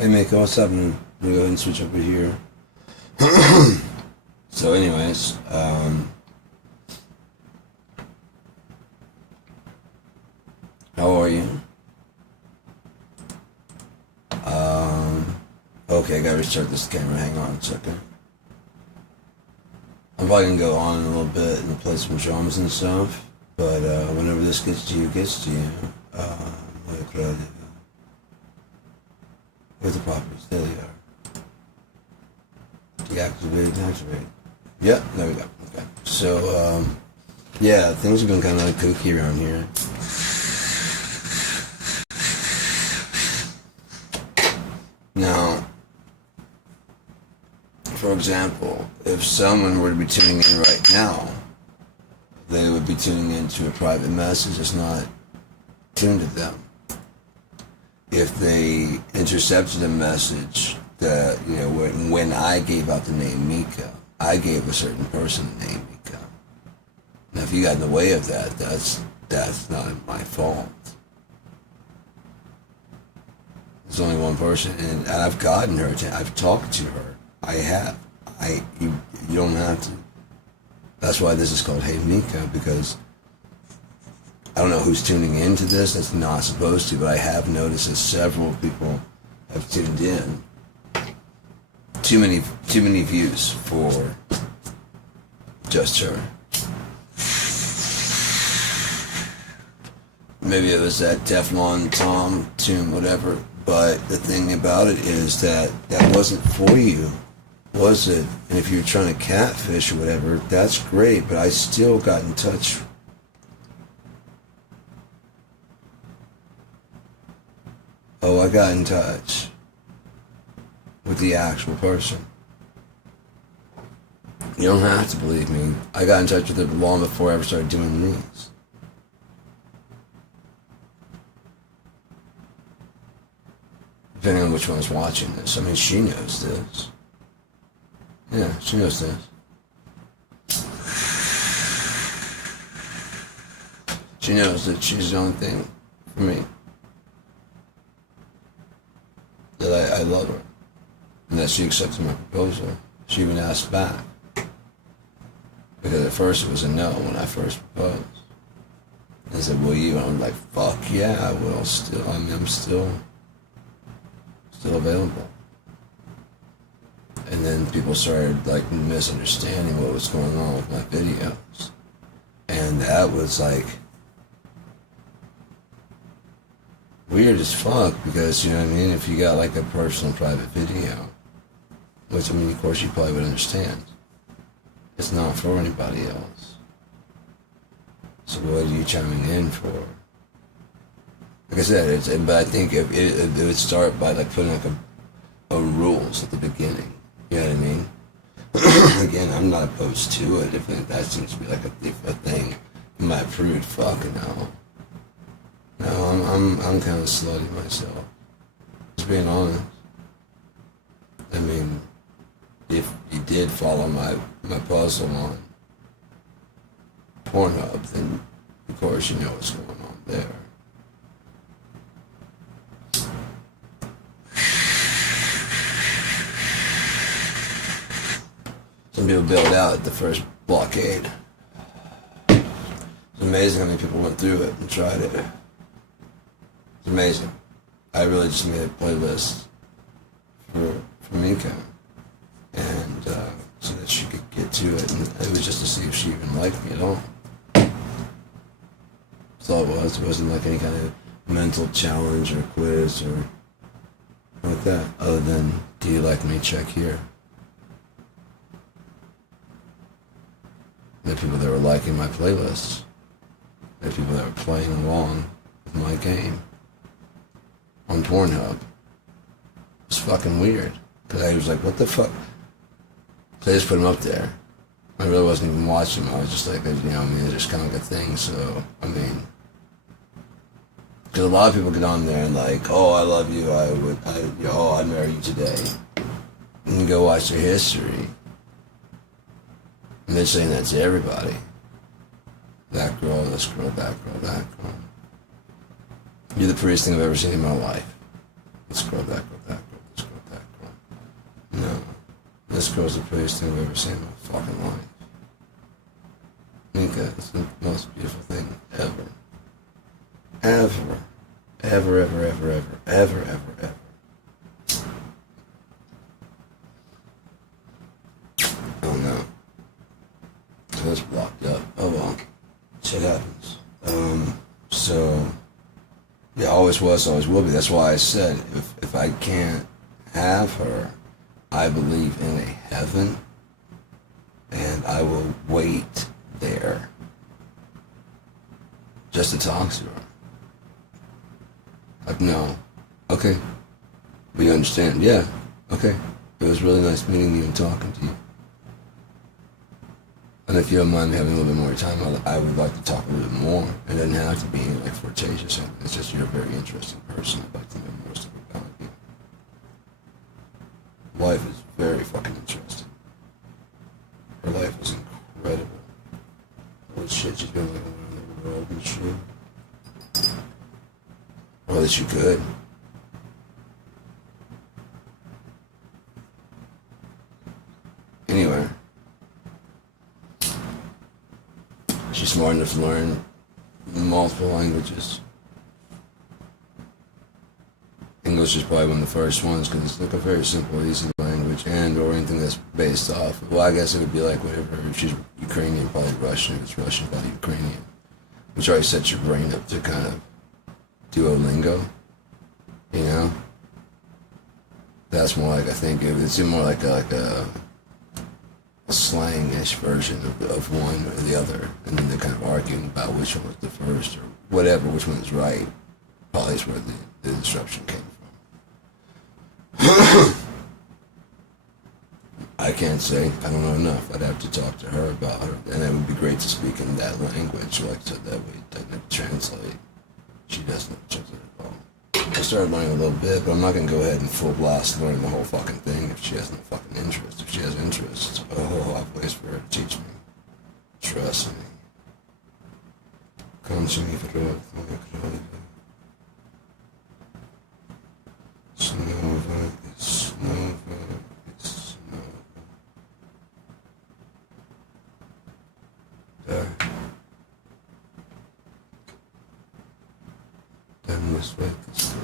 Hey Meeka, what's up? Man? Let me go ahead and switch over here. So, anyways, how are you? Okay, I gotta restart this camera. Hang on a second. I'm probably gonna go on in a little bit and play some drums and stuff, but whenever this gets to you, it gets to you. Where's the properties? There they are. Deactivate. Yep, there we go. Okay. So, yeah, things have been kind of kooky around here. Now, for example, if someone were to be tuning in right now, they would be tuning into a private message that's not tuned to them. If they intercepted a message that, when I gave out the name Meeka, I gave a certain person the name Meeka. Now, if you got in the way of that, that's not my fault. There's only one person, and I've gotten her. I've talked to her. I have. You don't have to. That's why this is called Hey Meeka, because I don't know who's tuning into this. That's not supposed to, but I have noticed that several people have tuned in. Too many views for just her. Maybe it was that Teflon Tom tune, whatever. But the thing about it is that wasn't for you, was it? And if you're trying to catfish or whatever, that's great. But I still got in touch. Oh, I got in touch with the actual person. You don't have to believe me. I got in touch with her long before I ever started doing these. Depending on which one's watching this. I mean, she knows this. Yeah, she knows this. She knows that she's the only thing for me. That I love her. And that she accepted my proposal. She even asked back. Because at first it was a no when I first proposed. And I said, will you? And I'm like, fuck yeah, I will still. I mean, I'm still available. And then people started like misunderstanding what was going on with my videos. And that was like weird as fuck, because, you know what I mean, if you got like a personal private video, which, I mean, of course you probably would understand, it's not for anybody else. So what are you chiming in for? Like I said, but I think it would start by like putting like a rules at the beginning. You know what I mean? Again, I'm not opposed to it. If that seems to be like a thing, am I prude? Fucking no. No, I'm kind of slutty myself. Just being honest. I mean, if you did follow my puzzle on Pornhub, then of course you know what's going on there. Some people bailed out at the first blockade. It's amazing how many people went through it and tried it. It's amazing. I really just made a playlist for Meeka, and so that she could get to it, and it was just to see if she even liked me at all. That's all it was. It wasn't like any kind of mental challenge or quiz or like that, other than, do you like me? Check here. The people that were liking my playlists, the people that were playing along with my game on Pornhub. It's fucking weird, because I was like, what the fuck? So I just put them up there. I really wasn't even watching them. I was just like, you know, I mean, it's just kind of like a thing. So, I mean, because a lot of people get on there and like, oh, I love you, I'd marry you today. And go watch their history. And they're saying that to everybody. That girl, this girl, that girl, that girl. You're the prettiest thing I've ever seen in my life. This girl, that girl, that girl. This girl's the prettiest thing I've ever seen in my fucking life. Meeka, it's the most beautiful thing ever. Ever. Ever, ever, ever, ever, ever, ever, ever. Oh no. So it's blocked up. Oh well. Shit happens. So yeah, always was, always will be. That's why I said if I can't have her, I believe in a heaven, and I will wait there just to talk to her. Like, no. Okay. We understand. Yeah. Okay. It was really nice meeting you and talking to you. And if you don't mind me having a little bit more time, I would like to talk a little bit more. It doesn't have to be like flirtatious or something. It's just you're a very interesting person. I'd like to know more stuff about you. Life is very fucking interesting. Her life is incredible. Holy shit, she's been like around the world and shit. Or that she could. Anyway. She's smart enough to learn multiple languages. English is probably one of the first ones because it's like a very simple, easy language, and or anything that's based off. Well, I guess it would be like whatever. If she's Ukrainian, probably Russian. If it's Russian, probably Ukrainian. Which already sets your brain up to kind of Duolingo. You know, that's more like I think it's more like a slang-ish version of one or the other, and then they're kind of arguing about which one was the first or whatever, which one is right. Probably is where the disruption came from. I can't say. I don't know enough. I'd have to talk to her about her, and it would be great to speak in that language, like so that way it doesn't translate. She doesn't translate at all. I started learning a little bit, but I'm not going to go ahead and full blast learn the whole fucking thing if she has no fucking interest. If she has interest, I have ways for her to teach me. Trust me. Come to me for the Snowva, it's Snowva, it's Snowva. Damn this way, this way.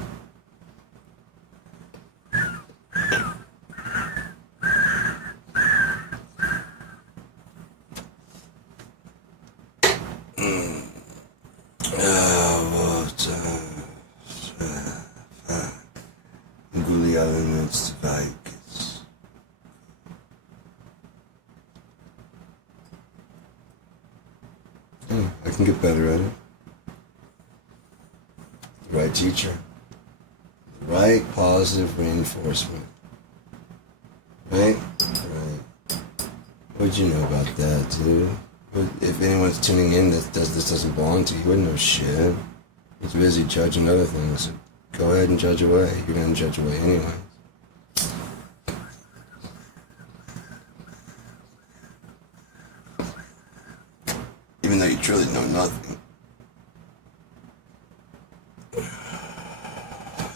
I can get better at it. The right teacher. The right positive reinforcement. Right? Right. What'd you know about that, dude? If anyone's tuning in that this doesn't belong to you, you wouldn't know shit. He's busy judging other things. So go ahead and judge away. You're gonna judge away anyway. Even though you truly know nothing.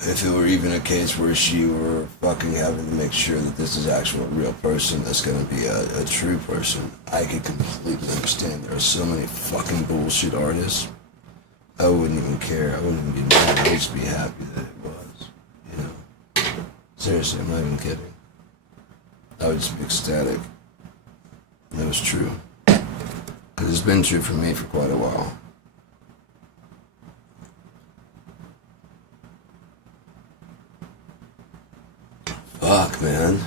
If it were even a case where she were fucking having to make sure that this is actual real person that's gonna be a true person, I could completely understand. There are so many fucking bullshit artists. I wouldn't even care. I wouldn't even be mad. I'd just be happy that it was. You know? Seriously, I'm not even kidding. I would just be ecstatic. That was true. Because it's been true for me for quite a while. Fuck, man.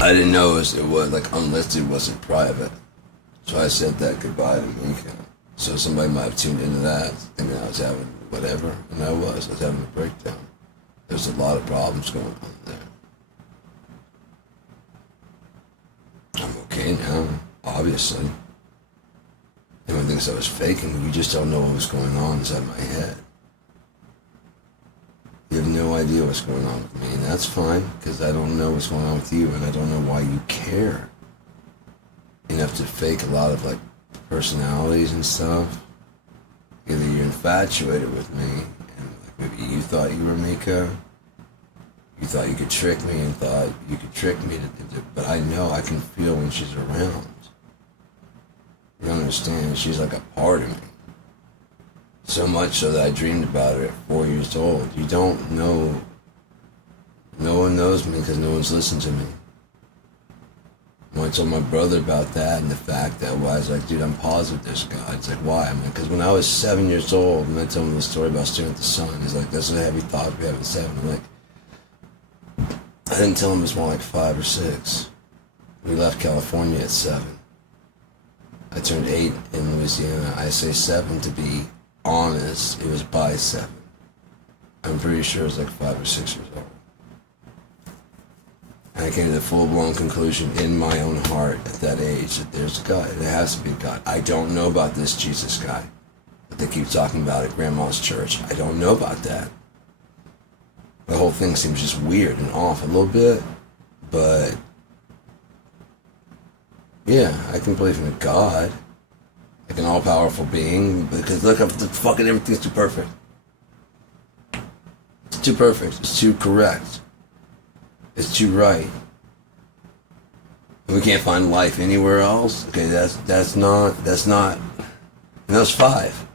I didn't know it was like unlisted wasn't private. So I said that goodbye to Meeka. So somebody might have tuned into that thinking I was having whatever, and I was having a breakdown. There's a lot of problems going on there. I'm okay now, obviously. Everyone thinks I was faking. You just don't know what was going on inside my head. You have no idea what's going on with me, and that's fine, because I don't know what's going on with you, and I don't know why you care enough to fake a lot of, like, personalities and stuff. Either you're infatuated with me, and like maybe you thought you were Meeka, you thought you could trick me and thought you could trick me, but I know I can feel when she's around. You don't understand, she's like a part of me. So much so that I dreamed about her at 4 years old. You don't know, no one knows me because no one's listened to me. When I told my brother about that and the fact that I was like, dude, I'm positive there's God. He's like, why? I'm like, because when I was 7 years old, and I told him the story about staring at the sun, he's like, that's a heavy thought we have at 7. I'm like, I didn't tell him it was more like 5 or 6. We left California at 7. I turned 8 in Louisiana. I say 7 to be honest. It was by 7. I'm pretty sure it was like 5 or 6 years old. And I came to the full-blown conclusion in my own heart at that age that there's a God. There has to be a God. I don't know about this Jesus guy that they keep talking about at Grandma's church. I don't know about that. The whole thing seems just weird and off a little bit, but yeah, I can believe in a God, like an all-powerful being, because look, fucking everything's too perfect. It's too perfect. It's too correct. It's too right. And we can't find life anywhere else. Okay, that's not. And that's 5.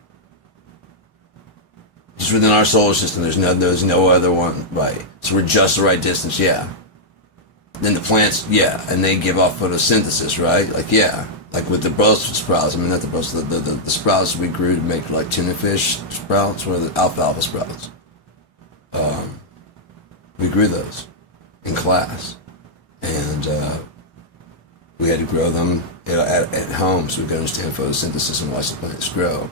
Just within our solar system, there's no other one, right? So we're just the right distance, yeah. Then the plants, yeah, and they give off photosynthesis, right? Like, yeah, like with the Brussels sprouts. I mean, not the Brussels, the sprouts we grew to make like tuna fish sprouts, or the alfalfa sprouts. We grew those in class, and we had to grow them at home so we could understand photosynthesis and watch the plants grow.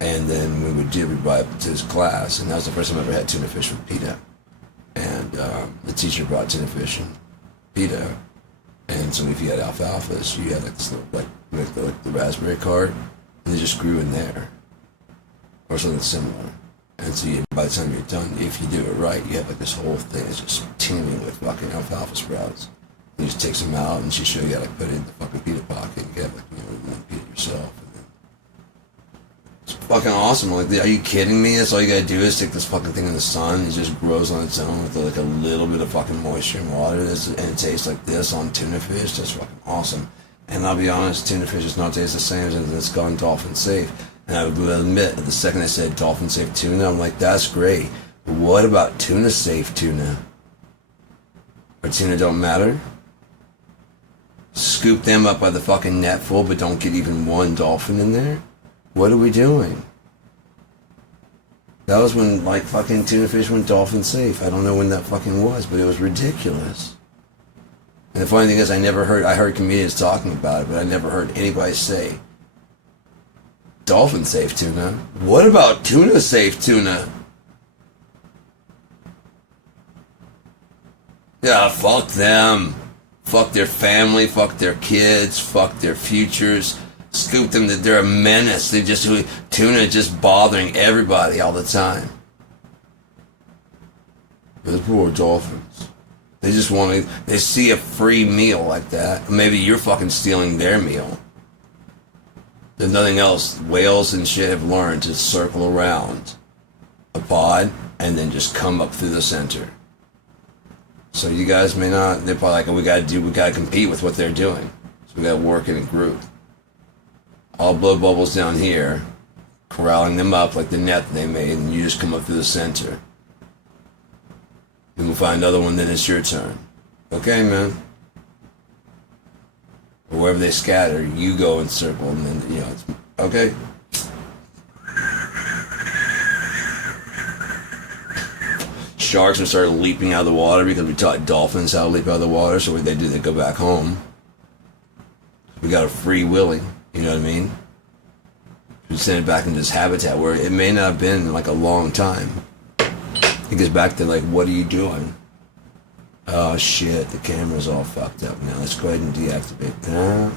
And then we'd buy it to his class, and that was the first time I ever had tuna fish with pita. And the teacher brought tuna fish and pita, and so if you had alfalfas, you had like this little, like the raspberry cart, and they just grew in there, or something similar. And so by the time you're done, if you do it right, you have like this whole thing that's just teeming with fucking alfalfa sprouts. And you just take some out, and she showed you how to put it in the fucking pita pocket. You have like, one pita yourself. It's fucking awesome. Like, are you kidding me? That's all you gotta do is stick this fucking thing in the sun. It just grows on its own with like a little bit of fucking moisture and water. And it tastes like this on tuna fish. That's fucking awesome. And I'll be honest, tuna fish does not taste the same as it's gone dolphin safe. And I would admit, the second I said dolphin safe tuna, I'm like, that's great. But what about tuna safe tuna? Or tuna don't matter? Scoop them up by the fucking net full, but don't get even one dolphin in there? What are we doing? That was when, like, fucking tuna fish went dolphin safe. I don't know when that fucking was, but it was ridiculous. And the funny thing is, I heard comedians talking about it, but I never heard anybody say, dolphin safe tuna? What about tuna safe tuna? Yeah, fuck them. Fuck their family, fuck their kids, fuck their futures. Scoop them that they're a menace. Tuna just bothering everybody all the time. Those poor dolphins. They just they see a free meal like that. Maybe you're fucking stealing their meal. There's nothing else. Whales and shit have learned to circle around a pod and then just come up through the center. So you guys may not, they're probably like, we gotta compete with what they're doing. So we gotta work in a group. I'll blow bubbles down here, corralling them up like the net they made, and you just come up through the center. Then we'll find another one, then it's your turn. Okay, man? Or wherever they scatter, you go and circle, and then, it's, okay? Sharks would start leaping out of the water because we taught dolphins how to leap out of the water, so what they do, they go back home. We got a free willing. You know what I mean? We send it back into this habitat where it may not have been like a long time. It goes back to like, what are you doing? Oh shit, the camera's all fucked up now. Let's go ahead and deactivate that.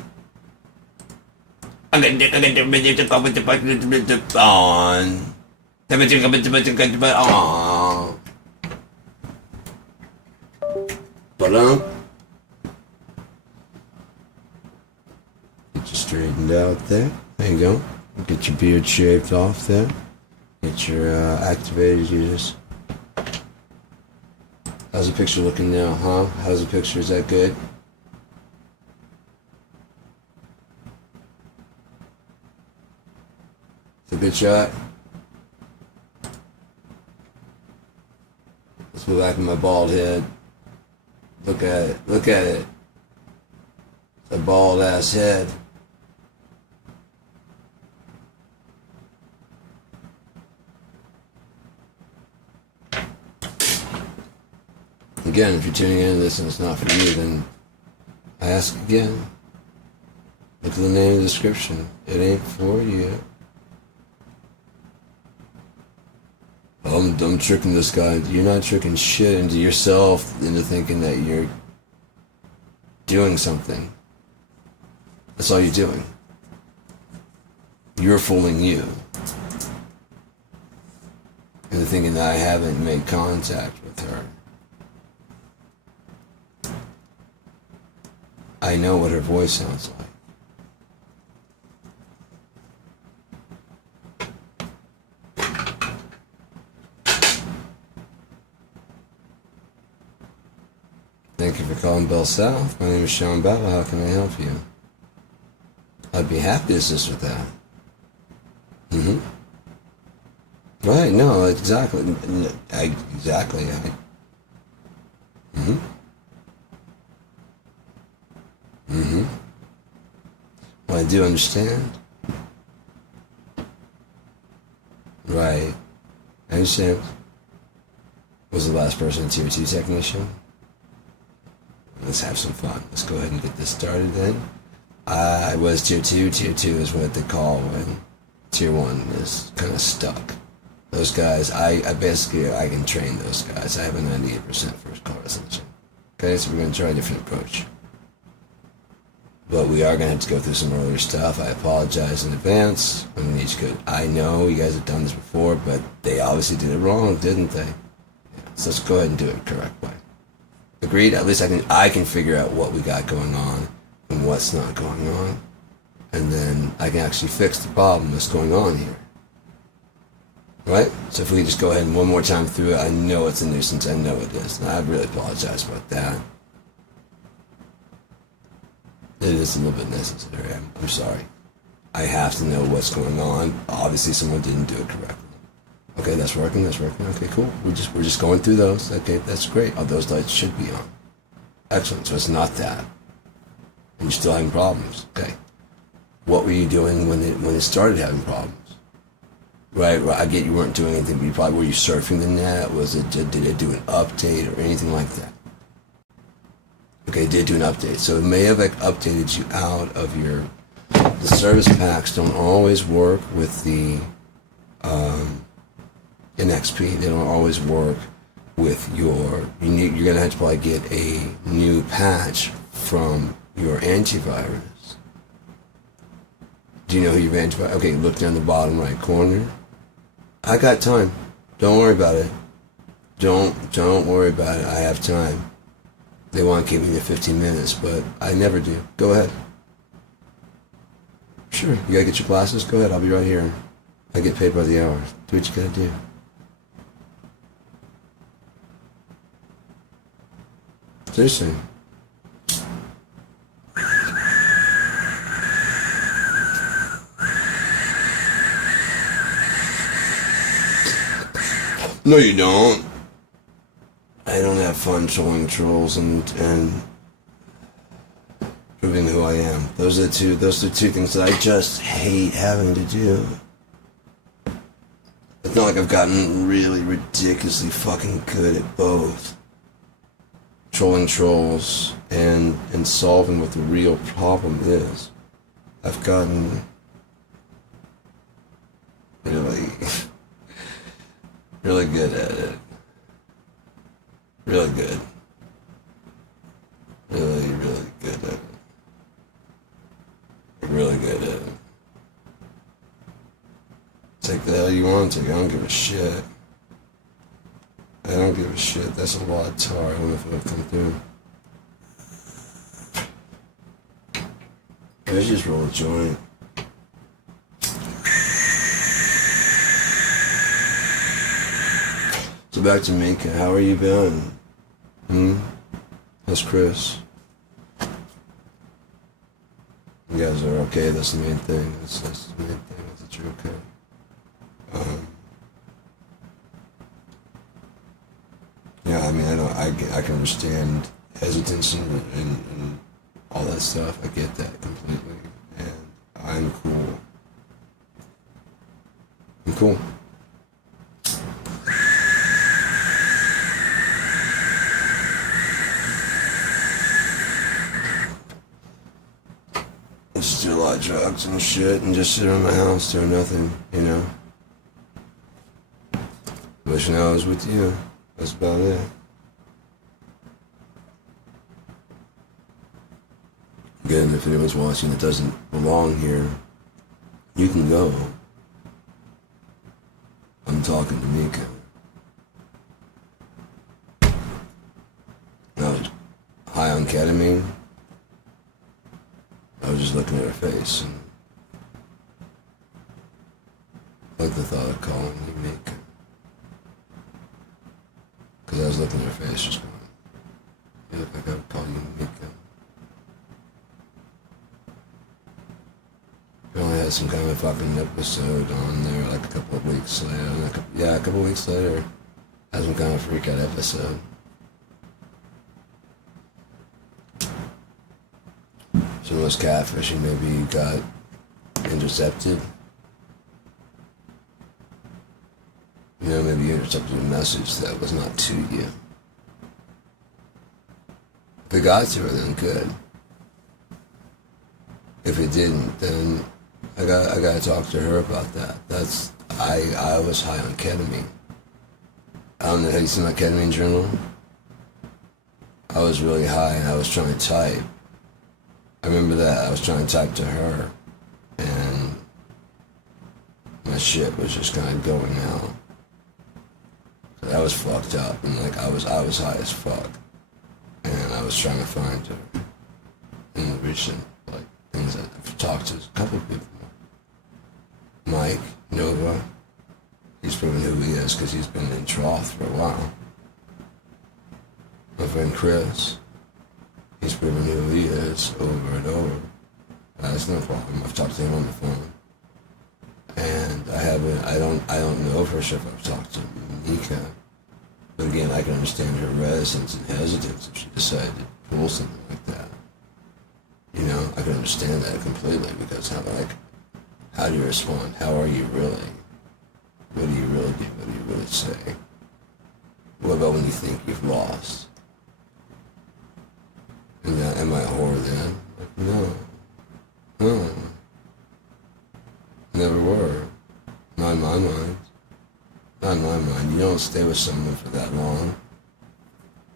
On. But get you straightened out there. There you go. Get your beard shaved off there. Get your activated users. How's the picture looking now, huh? How's the picture? Is that good? It's a good shot. Let's move back to my bald head. Look at it. Look at it. It's a bald ass head. Again, if you're tuning into this and it's not for you, then I ask again. Look at the name of the description. It ain't for you. I'm tricking this guy. You're not tricking shit into yourself into thinking that you're doing something. That's all you're doing. You're fooling you into thinking that I haven't made contact with her. I know what her voice sounds like. Thank you for calling Bell South. My name is Sean Battle. How can I help you? I'd be happy to assist with that. Right, no, exactly. Exactly. Well, I do understand. Right. I understand. Was the last person a tier 2 technician? Let's have some fun. Let's go ahead and get this started then. I was tier 2. Tier 2 is what they call when tier 1 is kind of stuck. Those guys, I can train those guys. I have a 98% first call resolution. Okay, so we're going to try a different approach. But we are going to have to go through some earlier stuff. I apologize in advance. I know you guys have done this before, but they obviously did it wrong, didn't they? Yeah, so let's go ahead and do it the correct way. Agreed? At least I can figure out what we got going on and what's not going on. And then I can actually fix the problem that's going on here. Right? So if we just go ahead and one more time through it, I know it's a nuisance. I know it is. And I really apologize about that. It is a little bit necessary. I'm sorry. I have to know what's going on. Obviously, someone didn't do it correctly. Okay, that's working. That's working. Okay, cool. We're just going through those. Okay, that's great. Oh, those lights should be on. Excellent. So it's not that. And you're still having problems. Okay. What were you doing when it started having problems? Right. I get you weren't doing anything, but you probably were you surfing the net? Did it do an update or anything like that? Okay, it did do an update. So it may have updated you out of the service packs don't always work with the NXP. They don't always work with you're going to have to probably get a new patch from your antivirus. Do you know who your antivirus? Okay, look down the bottom right corner. I got time. Don't worry about it. Don't worry about it. I have time. They want to keep me there 15 minutes, but I never do. Go ahead. Sure. You gotta get your glasses? Go ahead. I'll be right here. I get paid by the hour. Do what you gotta do. Seriously. No, you don't. I don't have fun trolling trolls and proving who I am. Those are the two things that I just hate having to do. It's not like I've gotten really ridiculously fucking good at both. Trolling trolls and solving what the real problem is. I've gotten really really good at it. Really good. Really, really good at it. Really good at it. Take the hell you want to. I don't give a shit. I don't give a shit. That's a lot of tar. I don't know if it'll come through. Let's just roll a joint. back to Meeka. How are you been? How's Chris? You guys are okay. That's the main thing. That's the main thing. Is that you're okay. Yeah, I mean, I can understand hesitance and all that stuff. I get that completely, and I'm cool. I'm cool. Just do a lot of drugs and shit and just sit around my house doing nothing, you know. Wishing I was with you. That's about it. Again, if anyone's watching that doesn't belong here, you can go. I'm talking to Meeka. I was high on ketamine. I was just looking at her face and I like the thought of calling you Meeka. Because I was looking at her face just going, you look like I would call you Meeka. We only had some kind of fucking episode on there like a couple of weeks later. A couple of weeks later, had some kind of freak out episode. Some of those catfishing, maybe you got intercepted. You know, maybe you intercepted a message that was not to you. If it got to her, then good. If it didn't, then I gotta talk to her about that. I was high on ketamine. I don't know, have you seen my ketamine journal? I was really high and I was trying to type. I remember that. I was trying to type to her and my shit was just kind of going out. So I was fucked up and like I was high as fuck. And I was trying to find her in the recent like things that I've talked to a couple of people. Mike, Nova, he's proven who he is because he's been in trough for a while. My friend Chris, he's proven who he is over and over. That's no problem. I've talked to him on the phone. And I don't know for sure if I've talked to Meeka. But again, I can understand her reticence and hesitance if she decided to pull something like that. You know, I can understand that completely because how do you respond? How are you really? What do you really do? What do you really say? What about when you think you've lost? And am I a whore then? Like, no. Never were. Not in my mind. Not in my mind. You don't stay with someone for that long.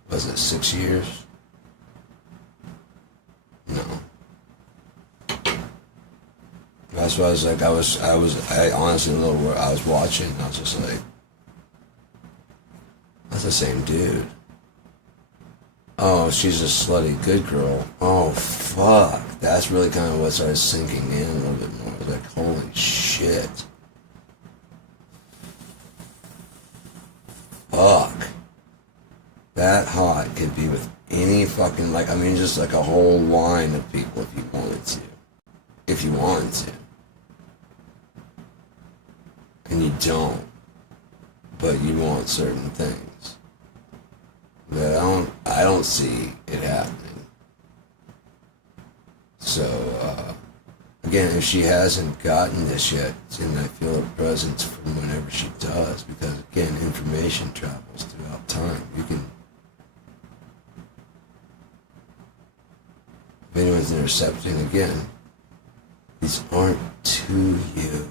Was it 6 years? No. That's why I was like, I honestly don't know where I was watching, and I was just like, that's the same dude. Oh, she's a slutty good girl. Oh, fuck. That's really kind of what started sinking in a little bit more. I was like, holy shit. Fuck. That hot could be with any fucking, like, I mean, just like a whole line of people if you wanted to. If you wanted to. And you don't. But you want certain things. But I don't see it happening. So, again, if she hasn't gotten this yet, and I feel her presence from whenever she does, because again, information travels throughout time. You can, if anyone's intercepting, again, these aren't to you.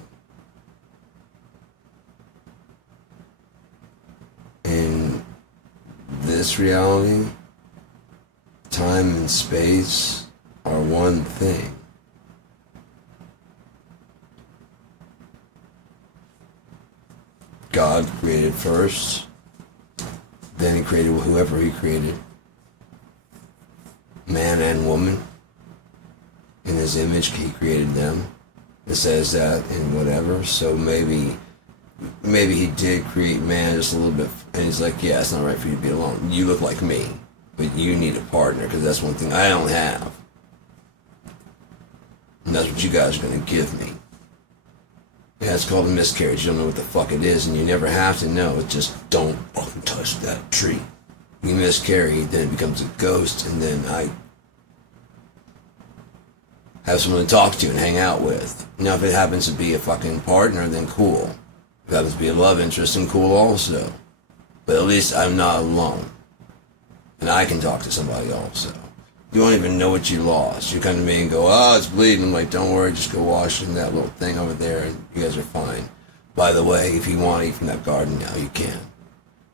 In this reality, time and space are one thing. God created first, then he created whoever he created, man and woman. In his image, he created them. It says that in whatever, so maybe he did create man just a little bit And he's like, yeah, it's not right for you to be alone. You look like me, but you need a partner, because that's one thing I don't have. And that's what you guys are going to give me. Yeah, it's called a miscarriage. You don't know what the fuck it is, and you never have to know. It's just don't fucking touch that tree. You miscarry, then it becomes a ghost, and then I have someone to talk to and hang out with. Now, if it happens to be a fucking partner, then cool. If it happens to be a love interest, then cool also. But at least I'm not alone. And I can talk to somebody also. You don't even know what you lost. You come to me and go, oh, it's bleeding. I'm like, don't worry, just go wash in that little thing over there and you guys are fine. By the way, if you want to eat from that garden now, you can.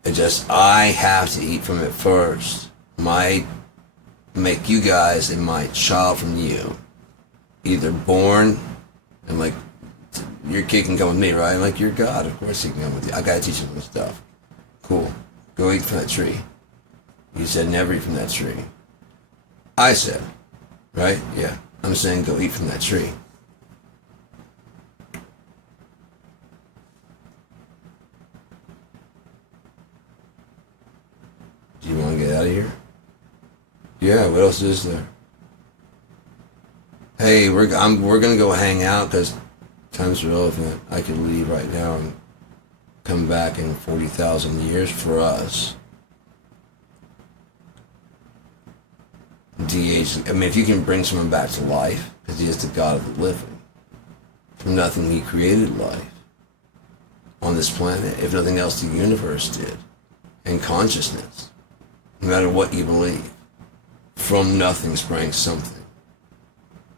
It just, I have to eat from it first. Might make you guys and my child from you either born, and like, your kid can come with me, right? Like, you're God, of course he can come with you. I gotta teach him this stuff. Cool. Go eat from that tree. You said never eat from that tree. I said, right? Yeah. I'm saying go eat from that tree. Do you want to get out of here? Yeah, what else is there? Hey, we're gonna go hang out because time's irrelevant. I could leave right now and come back in 40,000 years for us. DH, I mean, if you can bring someone back to life, because he is the God of the living. From nothing, he created life on this planet. If nothing else, the universe did. And consciousness. No matter what you believe. From nothing sprang something.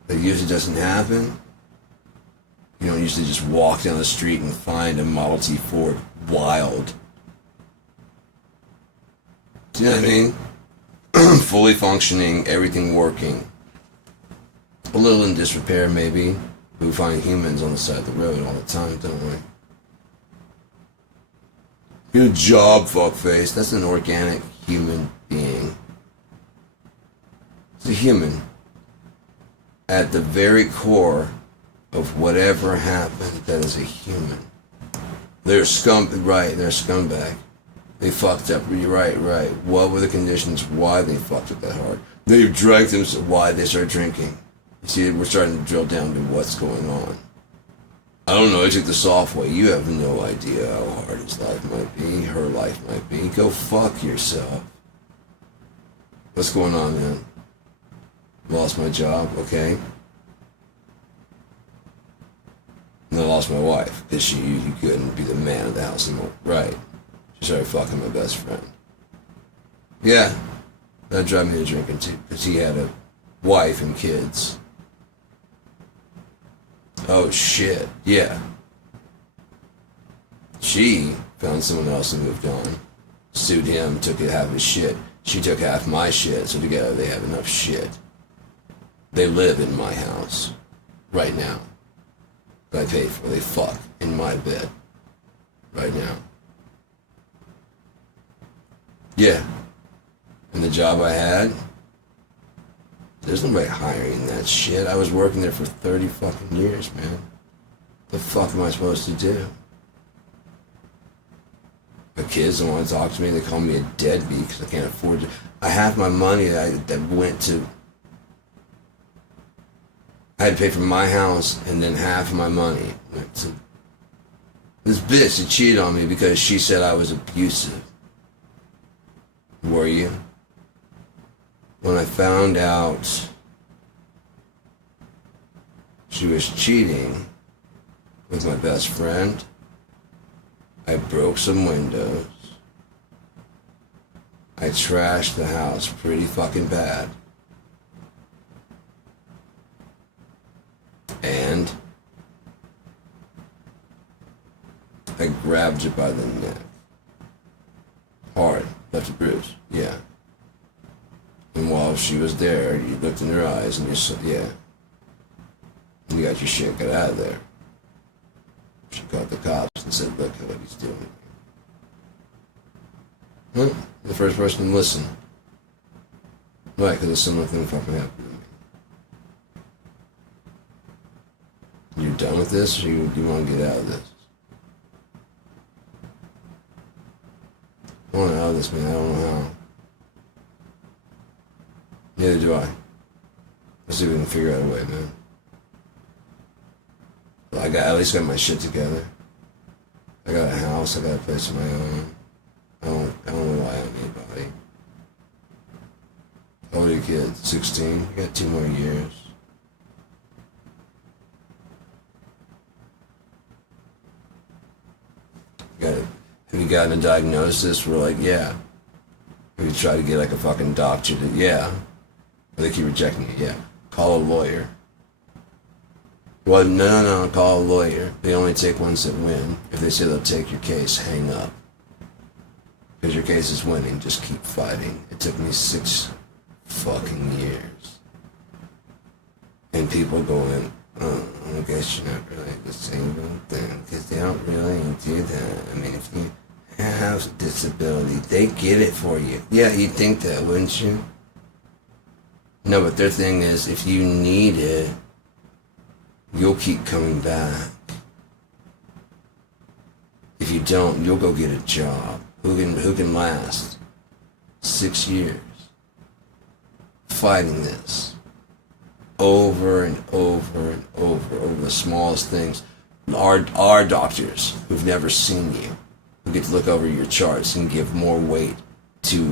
That usually doesn't happen. You don't usually just walk down the street and find a Model T Ford wild. Do you know what I mean? Fully functioning, everything working. A little in disrepair, maybe. We find humans on the side of the road all the time, don't we? Good job, fuckface. That's an organic human being. It's a human. At the very core of whatever happened, that is a human. They're they're scumbag. They fucked up. Right. What were the conditions? Why they fucked up that hard? They drank them, so why they started drinking. You see, we're starting to drill down to what's going on. I don't know, I took the soft way. You have no idea how hard his life might be, her life might be. Go fuck yourself. What's going on, man? Lost my job, okay? And I lost my wife, because you couldn't be the man of the house anymore. Right. She started fucking my best friend. Yeah, that drove me to drinking too, because he had a wife and kids. Oh shit, yeah. She found someone else and moved on. Sued him, took half his shit. She took half my shit, so together they have enough shit. They live in my house, right now. I pay for, they fuck in my bed, right now. Yeah. And the job I had, there's nobody hiring that shit. I was working there for 30 fucking years, man. The fuck am I supposed to do? The kids don't want to talk to me. They call me a deadbeat because I can't afford to. I have my money that went to. I had to pay for my house, and then half of my money went to this bitch that cheated on me because she said I was abusive. Were you? When I found out she was cheating with my best friend, I broke some windows. I trashed the house pretty fucking bad. And I grabbed her by the neck. Hard. Left a bruise. Yeah. And while she was there, you looked in her eyes and you said, yeah. And you got your shit, get out of there. She called the cops and said, look at what he's doing. Huh? The first person to listen. Right, because a similar thing fucking happened to me. You done with this, or you want to get out of this? out of this, man. I don't know how. Neither do I. Let's see if we can figure out a way, man. Well, at least got my shit together. I got a house. I got a place of my own. I don't rely on anybody. How old are you kids? 16? You got 2 more years. Have you gotten a diagnosis? We're like, yeah. Have you tried to get like a fucking doctor to, yeah. But they keep rejecting it, yeah. Call a lawyer. Well, no, call a lawyer. They only take ones that win. If they say they'll take your case, hang up. Because your case is winning, just keep fighting. It took me 6 fucking years. And people going, oh, I guess you're not really disabled then, because they don't really do that. I mean, if you have a disability, they get it for you. Yeah, you'd think that, wouldn't you? No, but their thing is, if you need it, you'll keep coming back. If you don't, you'll go get a job. Who can last 6 years fighting this over and over and over the smallest things? Our doctors who've never seen you, who get to look over your charts and give more weight to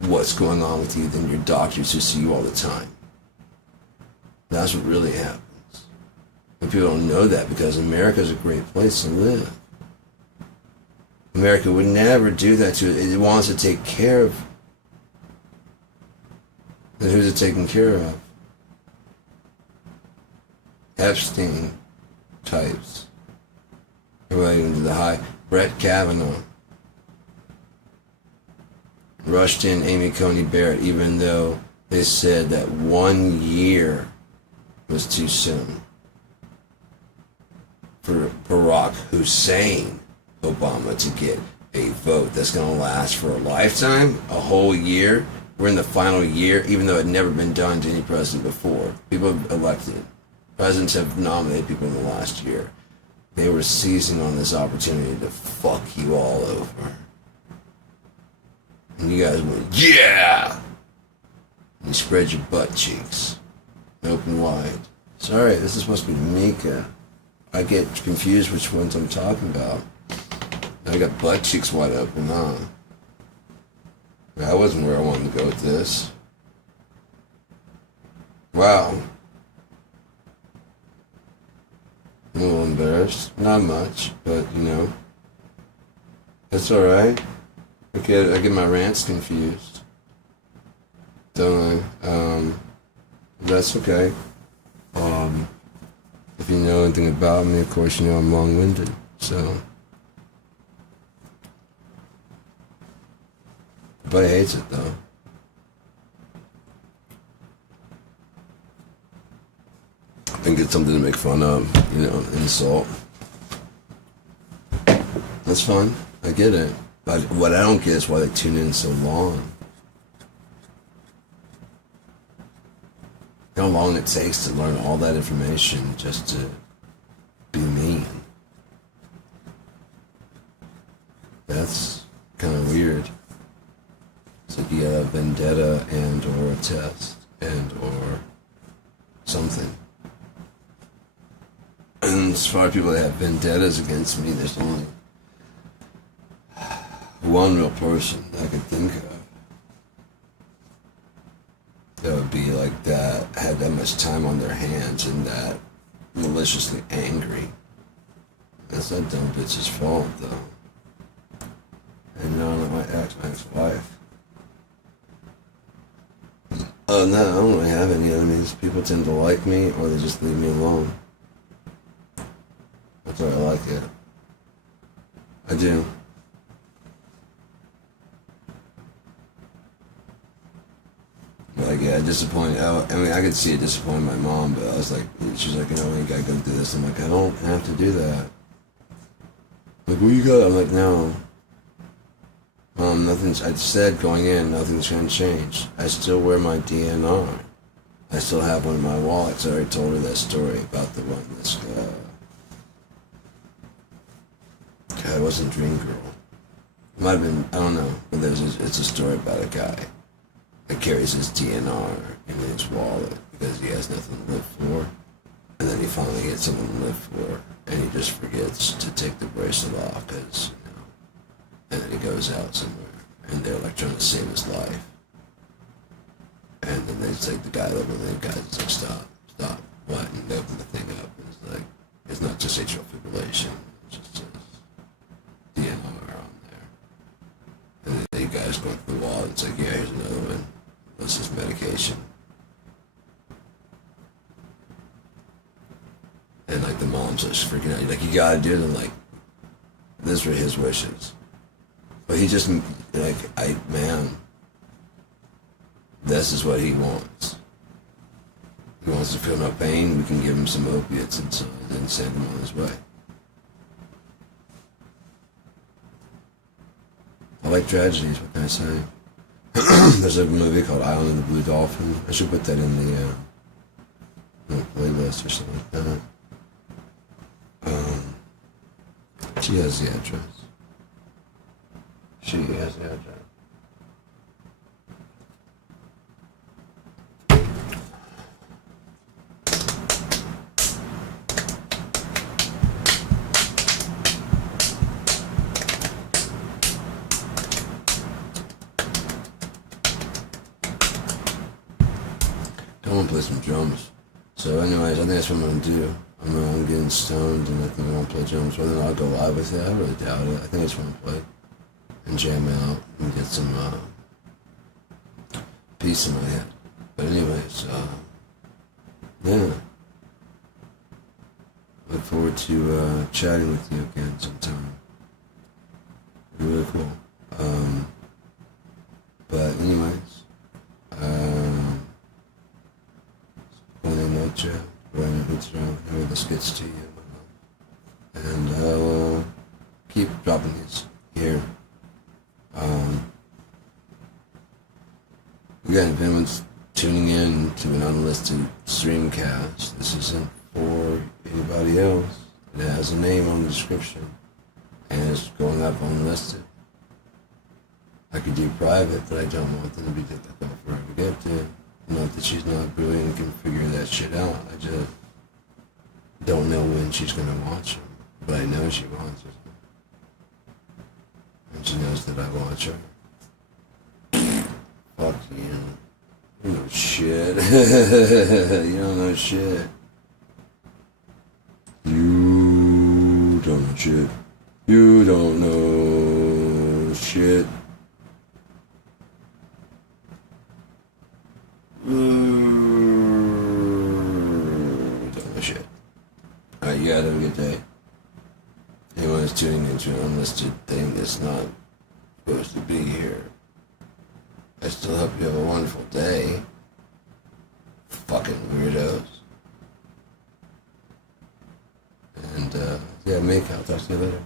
what's going on with you than your doctors who see you all the time. That's what really happens. And people don't know that because America's a great place to live. America would never do that to it. It wants to take care of. Then who's it taking care of? Epstein types. Everybody into the high. Brett Kavanaugh. Rushed in Amy Coney Barrett, even though they said that 1 year was too soon for Barack Hussein Obama to get a vote that's going to last for a lifetime, a whole year. We're in the final year, even though it had never been done to any president before. People have elected. Presidents have nominated people in the last year. They were seizing on this opportunity to fuck you all over. And you guys went, yeah! And you spread your butt cheeks. Open wide. Sorry, this is supposed to be Meeka. I get confused which ones I'm talking about. I got butt cheeks wide open, huh? That wasn't where I wanted to go with this. Wow. I'm a little embarrassed. Not much, but you know. That's alright. I get my rants confused. Don't I? That's okay. If you know anything about me, of course you know I'm long-winded, so. Everybody hates it, though. I think it's something to make fun of, you know, insult. That's fun. I get it. But what I don't get is why they tune in so long. How long it takes to learn all that information just to be mean. That's kind of weird. It's like you have a vendetta and or a test and or something. And as far as people that have vendettas against me, there's only one real person I could think of that would be like that, had that much time on their hands and that maliciously angry. That's that dumb bitch's fault, though. And not my ex-wife. Other than that, I don't really have any enemies. People tend to like me or they just leave me alone. That's why I like it. I do. Like, yeah, disappointed. I mean, I could see it disappointing my mom, but I was like, she's like, you know, you gotta go do this. I'm like, I don't have to do that. Like, what you got? I'm like, no. Nothing's, I said going in, nothing's gonna change. I still wear my DNR. I still have one in my wallets. I already told her that story about the one, this, God, it wasn't Dream Girl. It might have been, I don't know, but it's a story about a guy that carries his DNR in his wallet because he has nothing to live for. And then he finally gets something to live for, and he just forgets to take the bracelet off because, and then he goes out somewhere, and they're like trying to save his life. And then they take the guy over, and the guy's like, stop, what? And they open the thing up, and it's like, it's not just atrial fibrillation, it just says DNR on there. And then the guy's going through the wall, and it's like, yeah, here's another one. This is medication. And like the mom's just freaking out. Like, you gotta do them. Like, those were his wishes. But he just, like, man, this is what he wants. He wants to feel no pain. We can give him some opiates and so then send him on his way. I like tragedies, what can I say? There's a movie called Island of the Blue Dolphin. I should put that in the playlist or something like that. She has the address. She has the address. I want to play some drums. So anyways, I think that's what I'm going to do. I'm getting stoned and I think I want to play drums. Whether or not I'll go live with it, I really doubt it. I think I just want to play and jam out and get some peace in my head. But anyways, yeah. Look forward to chatting with you again sometime. Really cool. But anyways, buenas noches, buenas noches, however this gets to you. And I'll keep dropping these here. Again, if anyone's tuning in to an unlisted streamcast, this isn't for anybody else. It has a name on the description, and it's going up unlisted. I could do private, but I don't want them to be difficult for her to get to. Not that she's not brilliant and can figure that shit out. I just don't know when she's gonna watch them, but I know she watches them, and she knows that I watch her. Fuck you. You know shit. You don't know shit. You don't know shit. You don't know shit. Don't know shit. Alright, you guys have a good day. Anyone who's tuning into an unlisted thing that's not supposed to be here, I still hope you have a wonderful day. Fucking weirdos. And, yeah, Meeka, I'll talk to you later.